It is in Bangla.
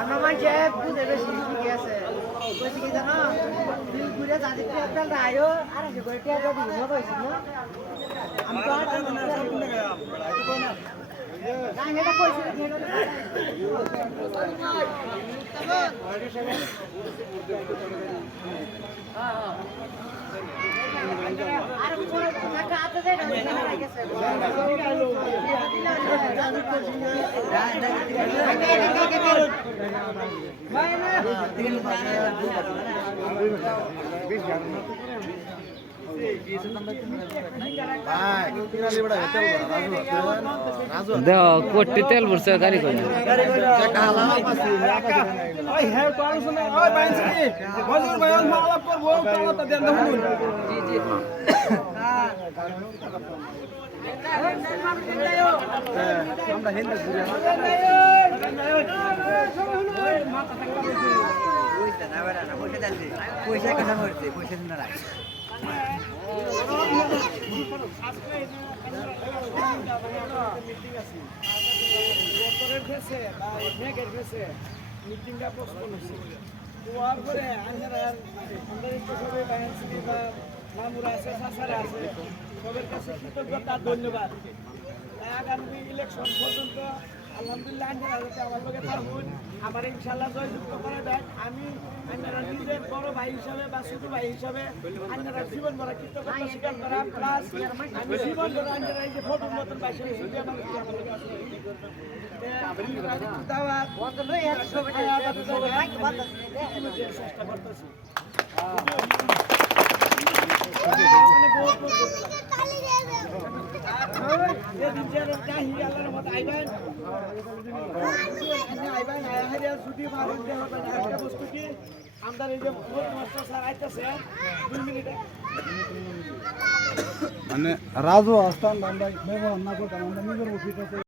আমার মাঝে বুঝে বেশি ঠিক আছে বলছি কি জানো তুই ঘুরে যাতে একটা আয়ো আর আছে করে টিয়া দিবি না কইছিস না আমি তো আর না এটা কইছিস আর পুরো টাকা আতে দেয় না গেছে দেও কোটি তেল ভরছে গাড়ি কই ওই হ্যাঁ তো আর শুনে ওই বাইনছি মজুর বয়ান আলাপ করব তালা দেন দেখুন জি জি আমরা হেন্দা ঘুরে পয়সা না বেড়া না পয়সা দেন পয়সা কথা করতে পয়সা দিন না রাখ মিটিংটা পোস্টপোন হচ্ছে হওয়ার পরে আমাদের সবাই বাঙালি বা মামুরা আছে সাসারা আছে সবার কাছে কৃতজ্ঞতা ধন্যবাদ আগামী ইলেকশন পর্যন্ত আলহামদুলিল্লাহ আমার লোকে থাকুন আমার ইনশাল্লাহ জয়যুক্ত করে দেন আমি আপনারা নিজের বড় ভাই হিসাবে বা ছোট ভাই হিসাবে আপনারা জীবন ভরা কৃতজ্ঞতা স্বীকার করা প্লাস আমি জীবন ভরা আপনারা এই যে ফটোর মতন বাইশে ছুটি আমার চেষ্টা করতেছি মানে রাজু আসতাম আমরা ব্যবহার না করতাম আমরা নিজের অফিস আছে